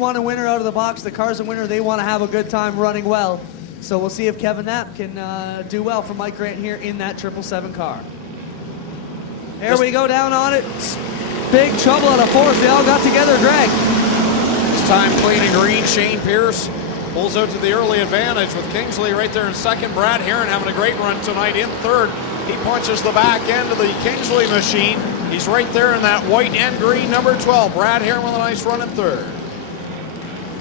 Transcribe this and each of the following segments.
want a winner out of the box. The car's a winner. They want to have a good time running well. So we'll see if Kevin Knapp can do well for Mike Grant here in that 777 car. There we go down on it. Big trouble out of fours. They all got together, Greg. This time clean and green. Shane Pierce pulls out to the early advantage with Kingsley right there in second. Brad Herron having a great run tonight in third. He punches the back end of the Kingsley machine. He's right there in that white and green number 12. Brad Herron with a nice run in third.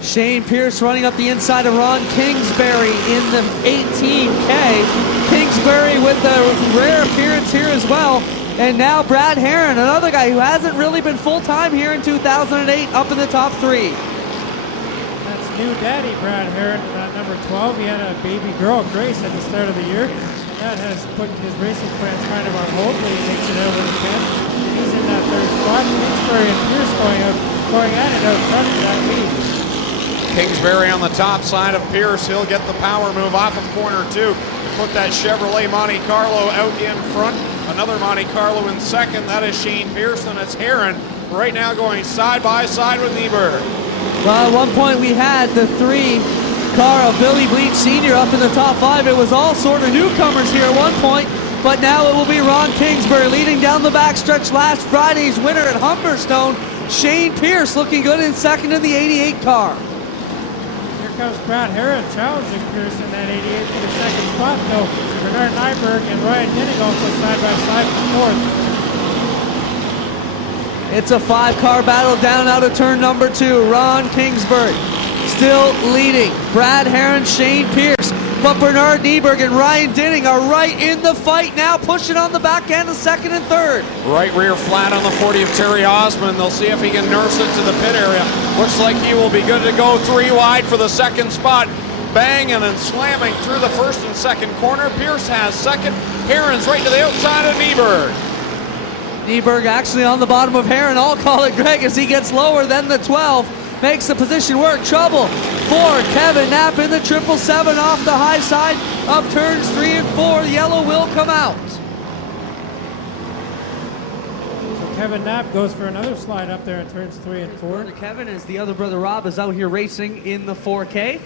Shane Pierce running up the inside of Ron Kingsbury in the 18K. Kingsbury with a rare appearance here as well. And now Brad Herron, another guy who hasn't really been full-time here in 2008, up in the top 3. That's new daddy Brad Herron, number 12. He had a baby girl, Grace, at the start of the year. That has put his racing plans kind of on hold, but he makes it out when he can. He's in that third spot. Kingsbury and Pierce going at it out front of that lead. Kingsbury on the top side of Pierce. He'll get the power move off of corner 2. Put that Chevrolet Monte Carlo out in front. Another Monte Carlo in second. That is Shane Pierce, and it's Herron right now going side by side with Nieberg. Well, at one point we had the 3 car of Billy Bleach Sr. up in the top 5. It was all sort of newcomers here at one point, but now it will be Ron Kingsbury leading down the backstretch. Last Friday's winner at Humberstone, Shane Pierce, looking good in second in the 88 car. Here comes Brad Herron challenging Pierce in that 88 for the second spot, though. Bernard Nyberg and Ryan Dinning also side by side for fourth. It's a 5-car battle down out of turn number 2. Ron Kingsbury still leading. Brad Herron, Shane Pierce. But Bernard Nieberg and Ryan Dinning are right in the fight now, pushing on the back end of second and third. Right rear flat on the 40 of Terry Osmond. They'll see if he can nurse it to the pit area. Looks like he will be good to go 3 wide for the second spot. Banging and slamming through the first and second corner. Pierce has second. Herron's right to the outside of Nieberg. Nieberg actually on the bottom of Herron. I'll call it Greg as he gets lower than the 12. Makes the position work. Trouble for Kevin Knapp in the 777 off the high side of turns 3 and 4. Yellow will come out. So Kevin Knapp goes for another slide up there in turns 3 and 4. Brother Kevin, as the other brother Rob is out here racing in the 4K.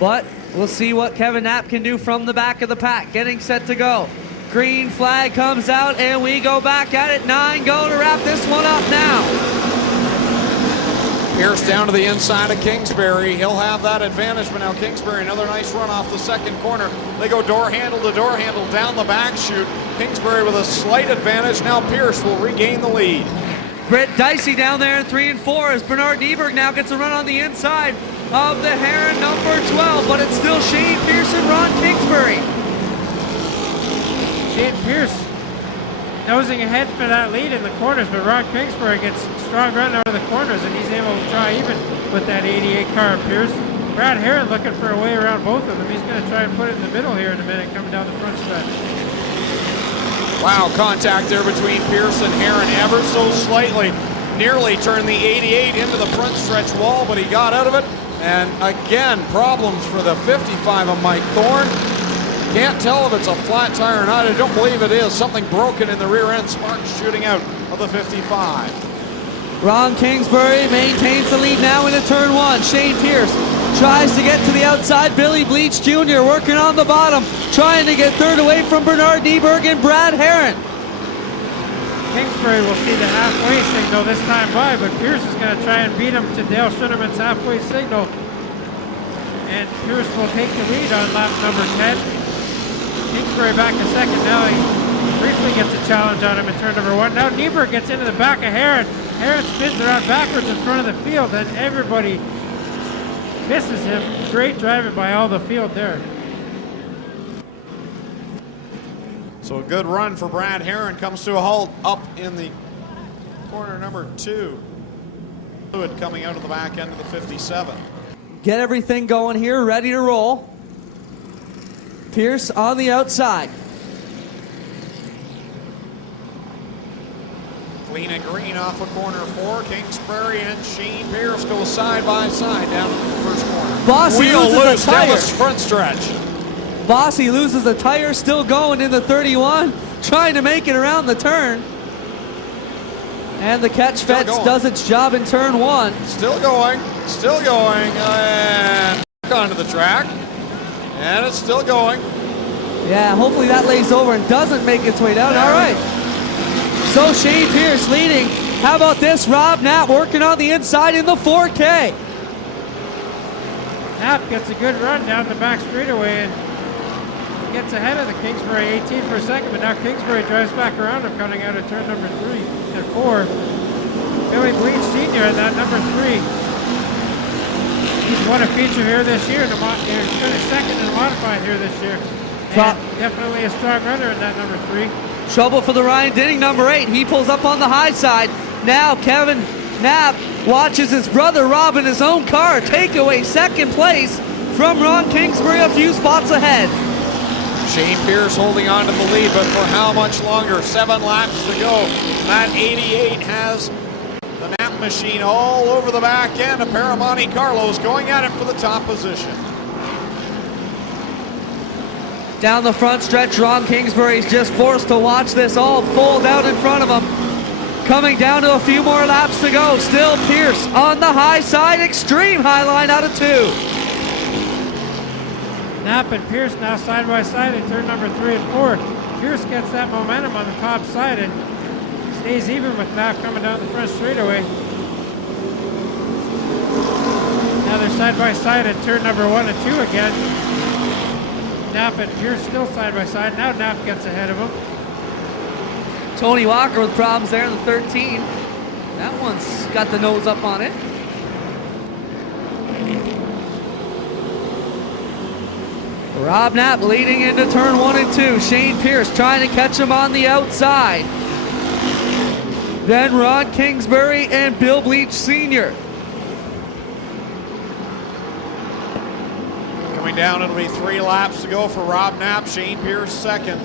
But we'll see what Kevin Knapp can do from the back of the pack. Getting set to go. Green flag comes out and we go back at it. 9 go to wrap this one up now. Pierce down to the inside of Kingsbury. He'll have that advantage, but now Kingsbury, another nice run off the second corner. They go door handle to door handle down the back chute. Kingsbury with a slight advantage. Now Pierce will regain the lead. Britt Dicey down there in 3 and 4 as Bernard Nieberg now gets a run on the inside of the Herron number 12, but it's still Shane Pierce and Ron Kingsbury. Shane Pierce nosing ahead for that lead in the corners, but Ron Kingsbury gets strong run out of the corners, and he's able to draw even with that 88 car of Pierce. Brad Herron looking for a way around both of them. He's going to try and put it in the middle here in a minute, coming down the front stretch. Wow, contact there between Pierce and Herron ever so slightly. Nearly turned the 88 into the front stretch wall, but he got out of it. And again, problems for the 55 of Mike Thorne. Can't tell if it's a flat tire or not. I don't believe it is. Something broken in the rear end. Sparks shooting out of the 55. Ron Kingsbury maintains the lead now into turn 1. Shane Pierce tries to get to the outside. Billy Bleach Jr. working on the bottom, trying to get third away from Bernard Nieberg and Brad Herron. Kingsbury will see the halfway signal this time by, but Pierce is going to try and beat him to Dale Schutterman's halfway signal. And Pierce will take the lead on lap number 10. Kingsbury back a second. Now he briefly gets a challenge on him in turn number 1. Now Nieberg gets into the back of Herron. Herron spins around backwards in front of the field, and everybody misses him. Great driving by all the field there. So a good run for Brad Herron comes to a halt up in the corner number 2. Fluid coming out of the back end of the 57. Get everything going here, ready to roll. Pierce on the outside. Clean and green off of corner 4. Kingsbury and Shane Pierce go side by side down the first corner. Bossy Wheel loses loose a tire. down the front stretch. Bossy loses a tire, still going in the 31, trying to make it around the turn. And the catch fence does its job in turn 1. Still going, and back onto the track. And it's still going. Yeah, hopefully that lays over and doesn't make its way down. All right. So Shane Pierce leading. How about this? Rob Knapp working on the inside in the 4K. Knapp gets a good run down the back straightaway and gets ahead of the Kingsbury 18 for a second, but now Kingsbury drives back around him coming out of turn number 3 and 4. Billy Bleach Sr. at that number 3. He's won a feature here this year, and finished second in a modified here this year. And definitely a strong runner in that number 3. Trouble for the Ryan Denning number 8. He pulls up on the high side. Now Kevin Knapp watches his brother Rob in his own car take away second place from Ron Kingsbury a few spots ahead. Shane Pierce holding on to the lead, but for how much longer? 7 laps to go. That 88 has the Knapp machine all over the back end. A pair of Monte Carlos going at it for the top position. Down the front stretch, Ron Kingsbury's just forced to watch this all fold out in front of him. Coming down to a few more laps to go. Still Pierce on the high side. Extreme high line out of 2. Knapp and Pierce now side by side in turn number 3 and 4. Pierce gets that momentum on the top side and stays even with Knapp coming down the front straightaway. Now they're side by side in turn number 1 and 2 again. Knapp and Pierce still side by side. Now Knapp gets ahead of him. Tony Walker with problems there in the 13. That one's got the nose up on it. Rob Knapp leading into turn 1 and 2. Shane Pierce trying to catch him on the outside. Then Ron Kingsbury and Bill Bleach Sr. Coming down, it'll be 3 laps to go for Rob Knapp. Shane Pierce second,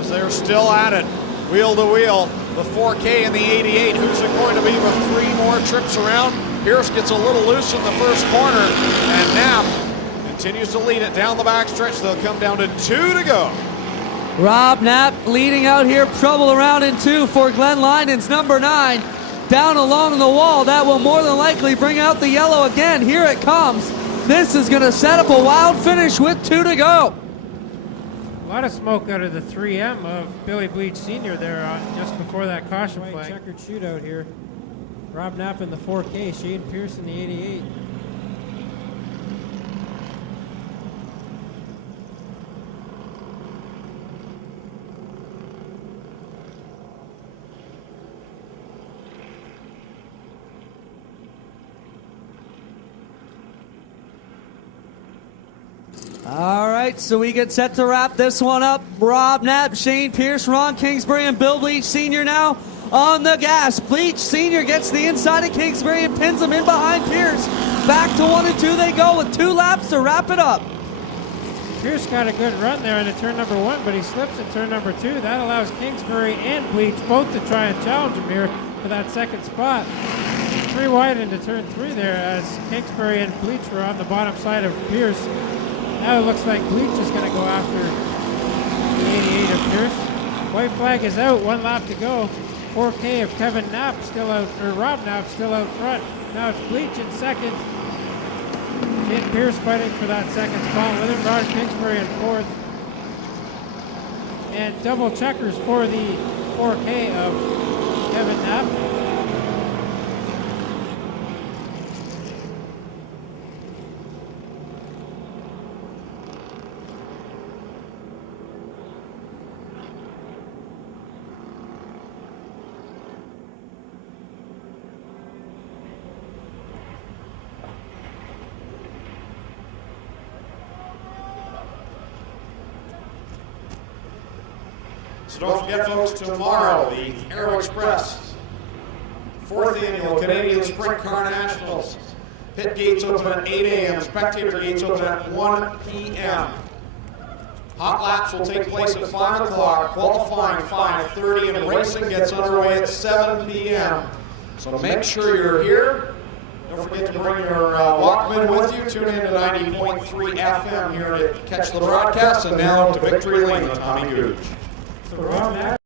as they're still at it. Wheel to wheel, the 4K and the 88. Who's it going to be with 3 more trips around? Pierce gets a little loose in the first corner, and Knapp continues to lead it down the backstretch. They'll come down to 2 to go. Rob Knapp leading out here. Trouble around in 2 for Glenn Linden's number 9. Down along the wall. That will more than likely bring out the yellow again. Here it comes. This is going to set up a wild finish with 2 to go. A lot of smoke out of the 3M of Billy Bleach Sr. there just before that caution flag. Checkered shootout here. Rob Knapp in the 4K, Shane Pierce in the 88. All right, so we get set to wrap this one up. Rob Knapp, Shane Pierce, Ron Kingsbury, and Bill Bleach Sr. now on the gas. Bleach Sr. gets the inside of Kingsbury and pins him in behind Pierce. Back to 1 and 2 they go with 2 laps to wrap it up. Pierce got a good run there into turn number 1, but he slips in turn number 2. That allows Kingsbury and Bleach both to try and challenge him here for that second spot. 3 wide into turn 3 there as Kingsbury and Bleach were on the bottom side of Pierce. Now it looks like Bleach is going to go after the 88 of Pierce. White flag is out, 1 lap to go. 4K of Kevin Knapp still out, or Rob Knapp still out front. Now it's Bleach in second. Shane Pierce fighting for that second spot with him. Ron Kingsbury in 4th. And double checkers for the 4K of Kevin Knapp. So don't forget, folks, tomorrow, the Aero Express 4th Annual Canadian Sprint Car Nationals. Pit gates open at 8 a.m., spectator gates open at 1 p.m. Hot laps will take place at 5 o'clock, qualifying 5:30, and racing gets underway at 7 p.m. So make sure you're here. Don't forget to bring your Walkman with you. Tune in to 90.3 FM here to catch the broadcast. And now to Victory Lane with Tommy Gooch. So Rob Knapp